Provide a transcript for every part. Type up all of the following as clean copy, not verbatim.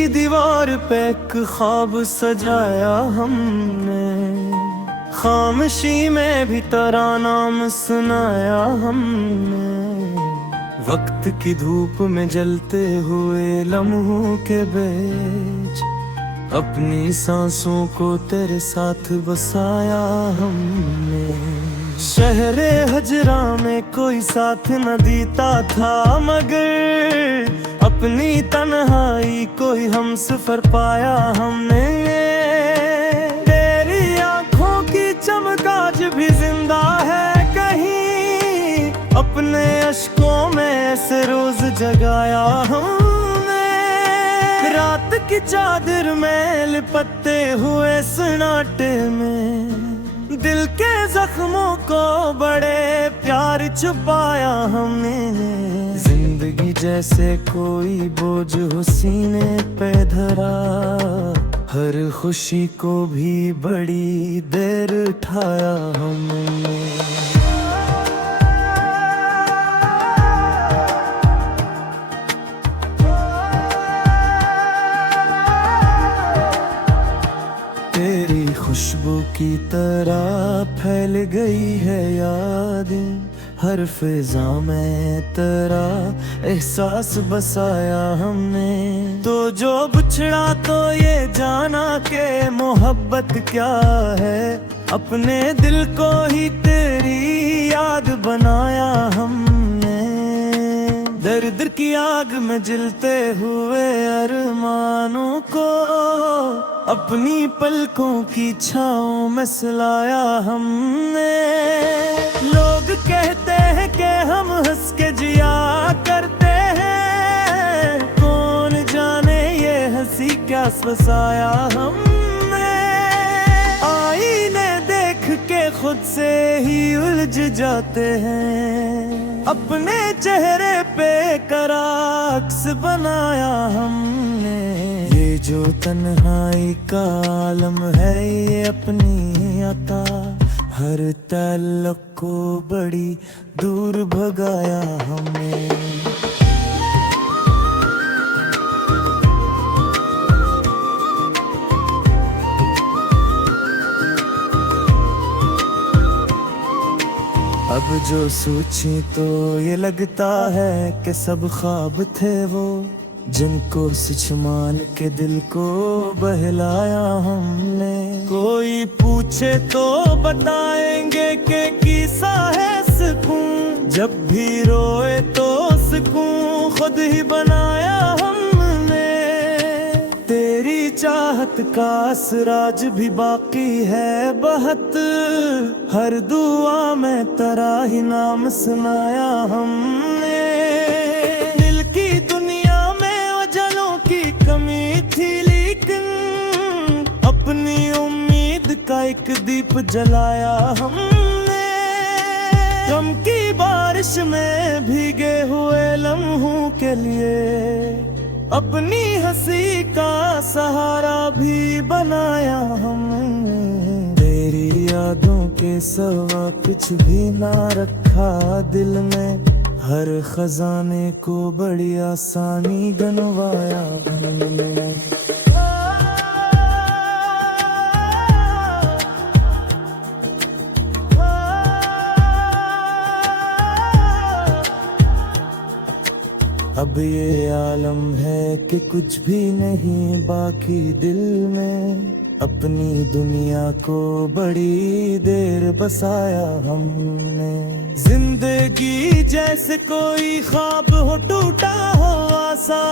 की दीवार पे एक ख्वाब सजाया हमने, खामोशी में भी तेरा नाम सुनाया हमने। वक्त की धूप में जलते हुए लम्हों के बीच अपनी सांसों को तेरे साथ बसाया हमने। शहरे हजरा में कोई साथ न देता था, मगर अपनी तन्हाई कोई हम सफर पाया हमने। तेरी आंखों की चमक आज भी जिंदा है कहीं, अपने अश्कों में ऐसे रोज जगाया हमने। रात की चादर में लिपटते हुए सन्नाटे में दिल के जख्मों को बड़े प्यार छुपाया हमने। जिंदगी जैसे कोई बोझ हो सीने पे धरा, हर खुशी को भी बड़ी देर उठाया हमने। तेरी खुशबू की तरह फैल गई है यादें, हर फिजा में तेरा एहसास बसाया हमने। तो जो बिछड़ा तो ये जाना के मोहब्बत क्या है, अपने दिल को ही तेरी याद बनाया हमने। दर्द की आग में जलते हुए अरमानों को अपनी पलकों की छाँव में सुलाया हमने। लोग कहते हैं कि हम हंस के जिया करते हैं, कौन जाने ये हंसी क्या फसाया हमने। आईने देख के खुद से ही उलझ जाते हैं, अपने चेहरे पे कराक्स बनाया हमने। ये जो तन्हाई का आलम है ये अपनी अता, हर ताल्लुक को बड़ी दूर भगाया हमने। अब जो सोची तो ये लगता है कि सब ख्वाब थे वो, जिनको सच मान के दिल को बहलाया हमने। कोई पूछे तो बताएंगे कि किसा है सुकून, जब भी रोए तो सुकून खुद ही बनाया हमने। तेरी चाहत का असराज भी बाकी है बहुत, हर दुआ में तेरा ही नाम सुनाया हमने। दिल की दुनिया में वजलों की कमी थी, लेकिन अपनी उम्मीद का एक दीप जलाया हमने। गम की बारिश में भीगे हुए लम्हों के लिए अपनी हंसी का सहारा भी बनाया हमने। तेरी यादों के सिवा कुछ भी ना रखा दिल में, हर खजाने को बड़ी आसानी गनवाया हमने। अब ये आलम है कि कुछ भी नहीं बाकी दिल में, अपनी दुनिया को बड़ी देर बसाया हमने। जिंदगी जैसे कोई ख्वाब हो टूटा हो आसा,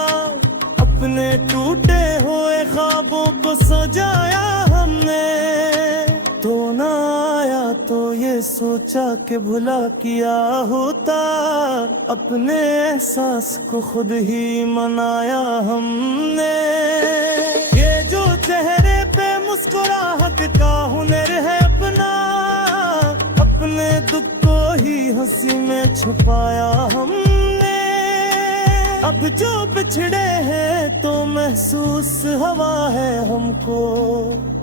अपने टूटे हुए ख्वाबों को सजाया हमने। तो ना आया तो ये सोचा कि भुला किया होता, अपने एहसास को खुद ही मनाया हमने। ये जो चेहरे पे मुस्कुराहट का हुनर है अपना, अपने दुख को ही हंसी में छुपाया हमने। अब जो बिछड़े हैं तो महसूस हवा है हमको,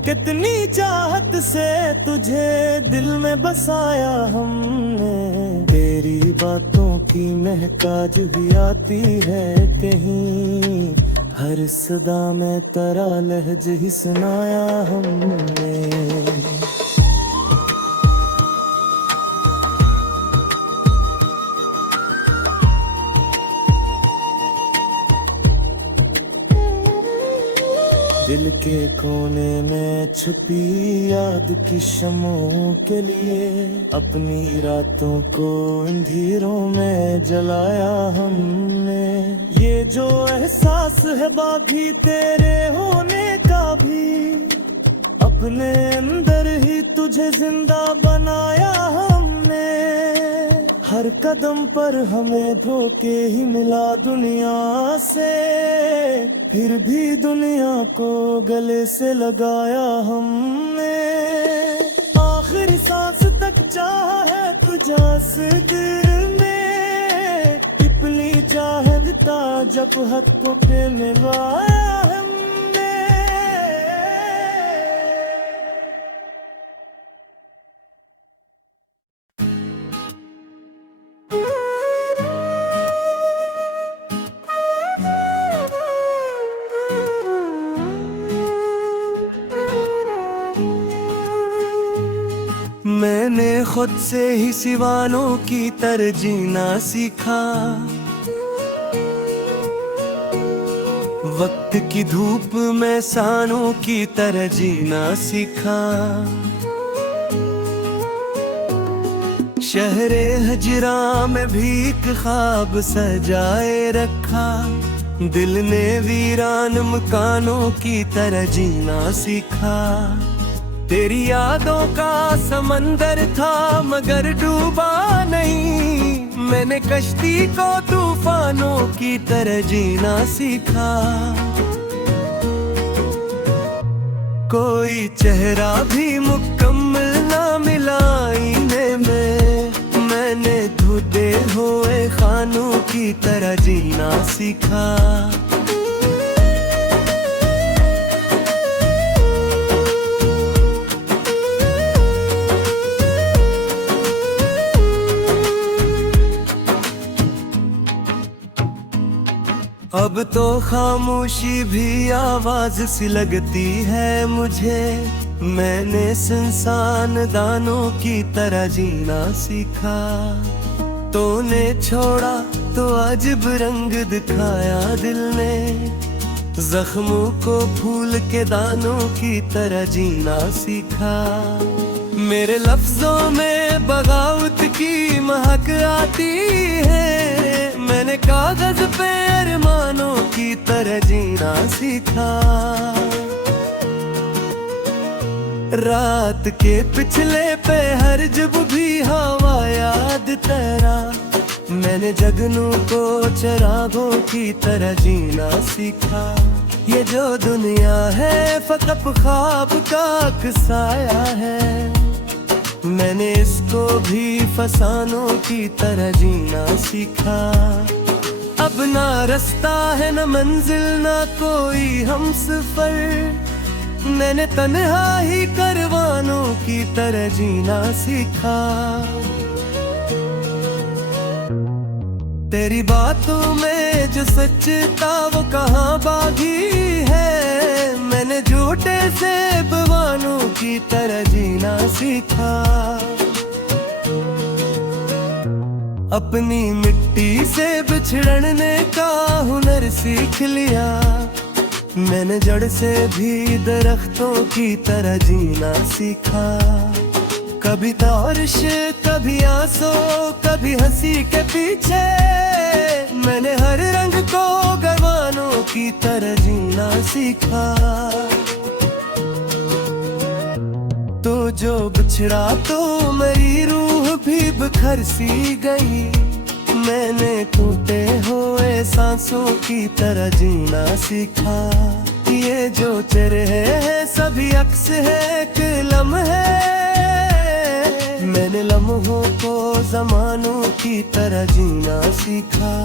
कितनी चाहत से तुझे दिल में बसाया हमने। तेरी बातों की महक आज भी आती है कहीं, हर सदा में तेरा लहज ही सुनाया हमने। दिल के कोने में छुपी याद की शमों के लिए अपनी रातों को अंधेरों में जलाया हमने। ये जो एहसास है बाकी तेरे होने का भी, अपने अंदर ही तुझे जिंदा बनाया हमने। हर कदम पर हमें धोखे ही मिला दुनिया से, फिर भी दुनिया को गले से लगाया हमने। आखिरी सांस तक चाहा है तुझा से दिल में, पिपली चाहता जब हद को पे निभाया हमने। मैंने खुद से ही सिवानों की तरह जीना सीखा, वक्त की धूप में सानों की तरह जीना सीखा। शहरे हजरा में भी एक ख्वाब सजाए रखा, दिल ने वीरान मकानों की तरह जीना सीखा। तेरी यादों का समंदर था मगर डूबा नहीं, मैंने कश्ती को तूफानों की तरह जीना सीखा। कोई चेहरा भी मुकम्मल ना मिला आईने में, मैंने धुते हुए खानों की तरह जीना सीखा। अब तो खामोशी भी आवाज सी लगती है मुझे, मैंने इंसान दानों की तरह जीना सीखा। तूने छोड़ा तो अजब रंग दिखाया दिल ने, जख्मों को फूल के दानों की तरह जीना सीखा। मेरे लफ्जों में बगावत की महक आती है, मैंने कागज पे अरमानों की तरह जीना सीखा। रात के पिछले पहर जब भी हवा याद तेरा, मैंने जगनों को चरागों की तरह जीना सीखा। ये जो दुनिया है फकत ख्वाब का साया है, मैंने इसको भी फसानों की तरह जीना सीखा। अब ना रास्ता है न मंजिल ना कोई हम सफर, मैंने तन्हा ही करवानों की तरह जीना सीखा। तेरी बातों में जो सच था वो कहाँ बागी है, मैंने झूठे से बवानों की तरह जीना सीखा। अपनी मिट्टी से बिछड़ने का हुनर सीख लिया, मैंने जड़ से भी दरख्तों की तरह जीना सीखा। कभी तारिश कभी आंसू कभी हंसी के पीछे, मैंने हर रंग को गवानों की तरह जीना सीखा। तो जो बिछड़ा तो मेरी रूह भी बिखर सी गई, मैंने टूटे हुए सांसों की तरह जीना सीखा। ये जो चेहरे हैं सभी अक्स है कलम है, मैंने लम्हों को जमानों की तरह जीना सीखा।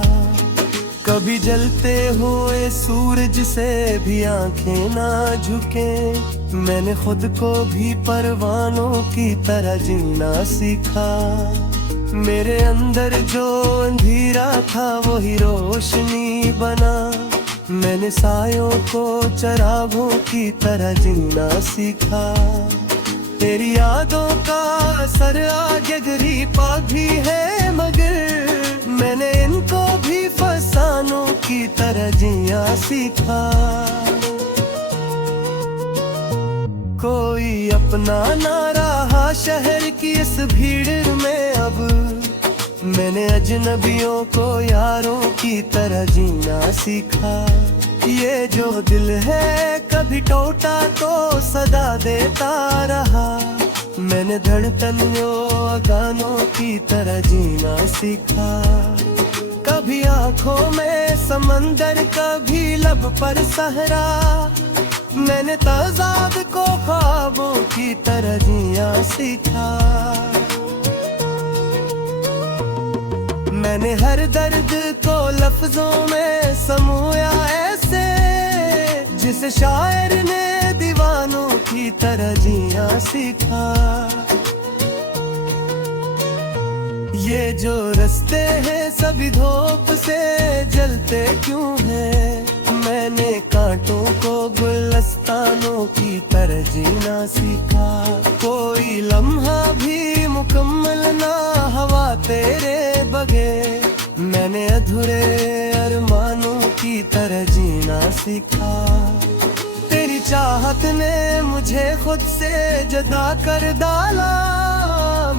कभी जलते हुए सूरज से भी आंखें ना झुके, मैंने खुद को भी परवानों की तरह जीना सीखा। मेरे अंदर जो अंधेरा था वही रोशनी बना, मैंने सायों को चरागों की तरह जीना सीखा। तेरी यादों का असर आगे गरीबा भी है, मगर मैंने इनको भी फसानों की तरह जीना सीखा। कोई अपना ना रहा शहर की इस भीड़ में अब, मैंने अजनबियों को यारों की तरह जीना सीखा। ये जो दिल है कभी टूटा तो सदा देता रहा, मैंने धड़कनों गानों की तरह जीना सीखा। कभी आंखों में समंदर, कभी लब पर सहरा, मैंने तज़ाद को ख्वाबों की तरह जीना सीखा। मैंने हर दर्द को लफ्जों में समोया ऐसे, जिसे शायर ने दीवानों की तरह जीना सीखा। ये जो रास्ते हैं सभी धूप से जलते क्यों हैं, मैंने कांटों को गुलस्तानों की तरह जीना सीखा। कोई लम्हा भी मुकम्मल ना हवा तेरे बगैर, मैंने अधूरे अरमानों की तरह जीना सीखा। तेरी चाहत ने मुझे खुद से जुदा कर डाला,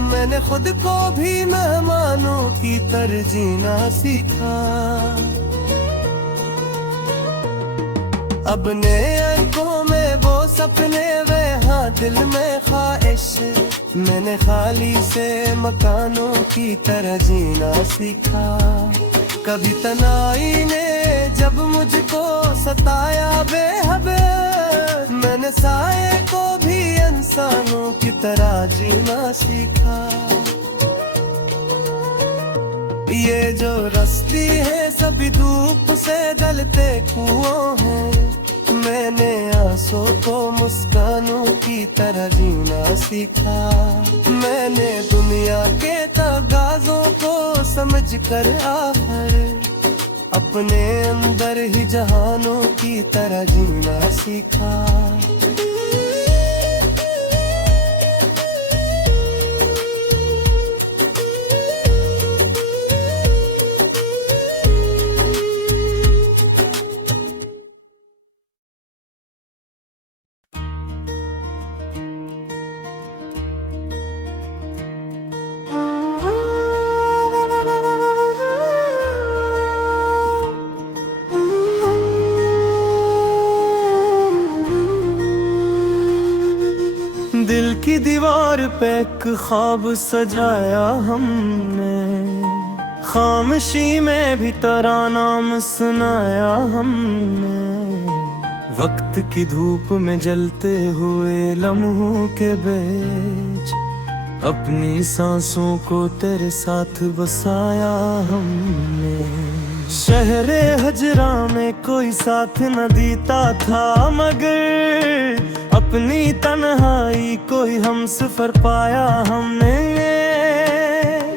मैंने खुद को भी मेहमानों की तरह जीना सीखा। अब नए आंखों में वो सपने, वे हाँ दिल में ख्वाहिश, मैंने खाली से मकानों की तरह जीना सीखा। कभी तनाई ने जब मुझको सताया बेहद, मैंने साए को भी इंसानों की तरह जीना सीखा। ये जो रास्ते हैं सभी धूप से जलते कुओं हैं, मैंने आंसू को मुस्कानों की तरह जीना सीखा। मैंने दुनिया के तगाजों को समझ कर आखिर अपने अंदर ही जहानों की तरह जीना सीखा। दिल की दीवार पे एक ख्वाब सजाया हमने, खामोशी में भी तेरा नाम सुनाया हमने। वक्त की धूप में जलते हुए लम्हों के बीच, अपनी सांसों को तेरे साथ बसाया हमने। शहरे हजरा में कोई साथ न देता था, मगर अपनी तन्हाई कोई हम सफर पाया हमने।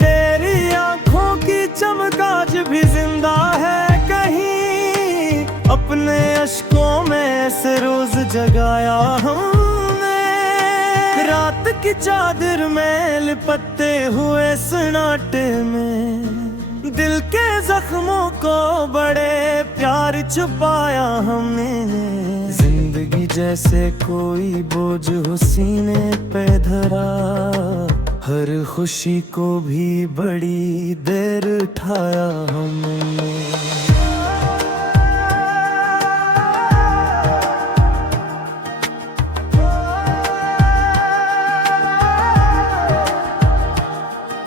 तेरी आंखों की चमक आज भी जिंदा है कहीं, अपने अश्कों में ऐसे रोज जगाया हमने। रात की चादर में लिपटते हुए सन्नाटे में, दिल के जख्मों को बड़े प्यार छुपाया हमने। जिंदगी जैसे कोई बोझ हो सीने पे धरा, हर खुशी को भी बड़ी देर उठाया हमने।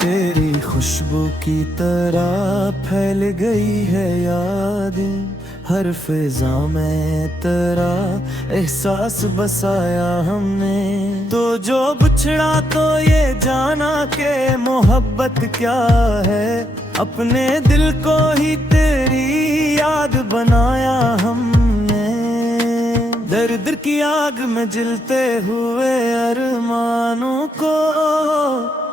तेरी खुशबू की तरह फैल गई है यादें, हर फिजा में तेरा एहसास बसाया हमने। तो जो बिछड़ा तो ये जाना के मोहब्बत क्या है, अपने दिल को ही तेरी याद बनाया हमने। दर्द की आग में जलते हुए अरमानों को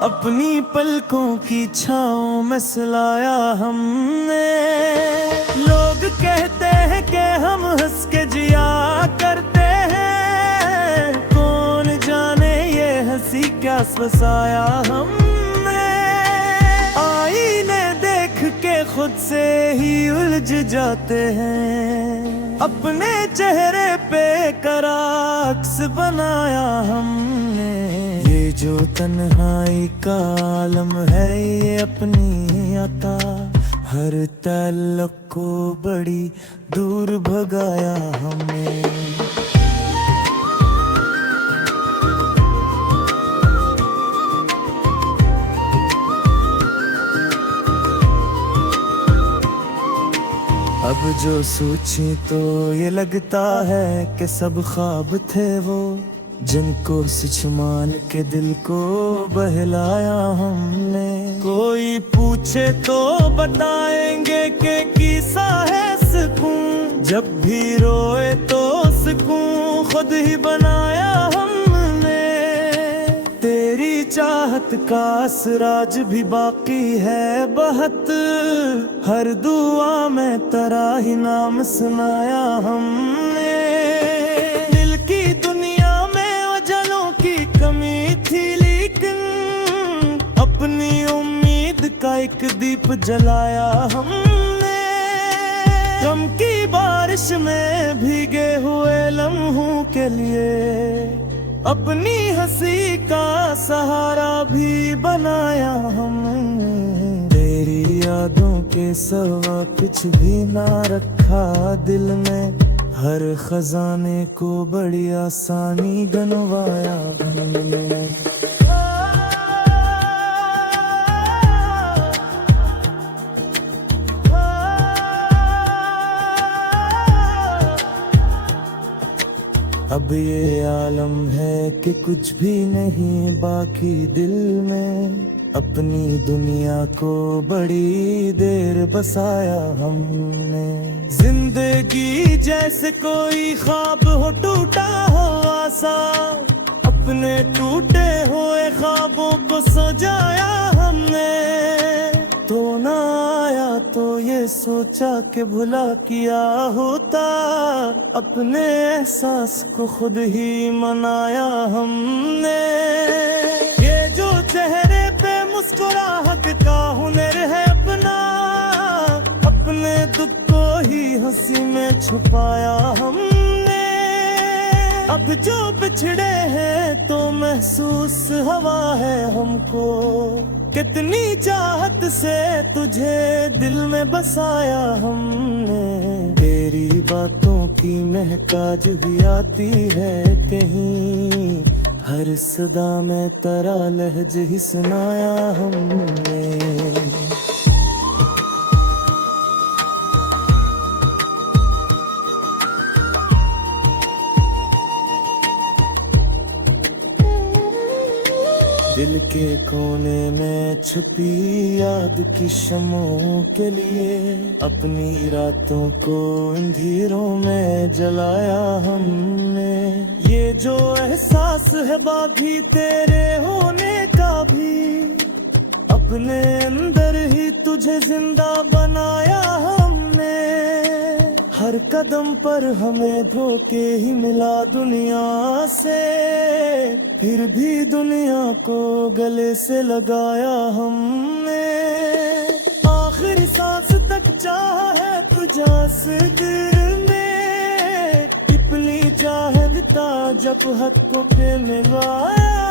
अपनी पलकों की छाँव में सुलाया हमने। लोग कहते हैं कि पास बसाया हमने। आईने देख के खुद से ही उलझ जाते हैं, अपने चेहरे पे करा अक्स बनाया हमने। ये जो तन्हाई का आलम है ये अपनी अता, हर ताल्लुक को बड़ी दूर भगाया हमने। अब जो सोची तो ये लगता है कि सब ख्वाब थे वो, जिनको सच मान के दिल को बहलाया हमने। कोई पूछे तो बताएंगे कि किसा है सुकून, जब भी रोए तो सुकून खुद ही बनाया हमने। तेरी चाहत का असराज भी बाकी है बहुत, हर दुआ में तेरा ही नाम सुनाया हमने। दिल की दुनिया में वजलों की कमी थी लेकिन अपनी उम्मीद का एक दीप जलाया हमने। गम की बारिश में भीगे हुए लम्हों के लिए अपनी हंसी का सहारा भी बनाया हमने। तेरी यादों के सिवा कुछ भी ना रखा दिल में, हर खजाने को बड़ी आसानी गनवाया हमने। अब ये आलम है कि कुछ भी नहीं बाकी दिल में, अपनी दुनिया को बड़ी देर बसाया हमने। जिंदगी जैसे कोई ख्वाब हो टूटा हो आसा, अपने टूटे हुए ख्वाबों को सजाया हमने। तो ना आया तो ये सोचा कि भुला किया होता, अपने एहसास को खुद ही मनाया हमने। ये जो चेहरे पे मुस्कुराहट का हुनर है अपना, अपने दुख को ही हंसी में छुपाया हमने। अब जो बिछड़े हैं तो महसूस हवा है हमको, कितनी चाहत से तुझे दिल में बसाया हमने। तेरी बातों की महकाज भी आती है कहीं, हर सदा में तेरा लहज ही सुनाया हमने। दिल के कोने में छुपी याद की शमों के लिए, अपनी रातों को अंधेरों में जलाया हमने। ये जो एहसास है बाकी तेरे होने का भी, अपने अंदर ही तुझे जिंदा बनाया हमने। हर कदम पर हमें धोखे ही मिला दुनिया से, फिर भी दुनिया को गले से लगाया हमने। आखिरी सांस तक चाहा है तुझा से दिल में, पिपली चाहता जब हद को पे मिलाया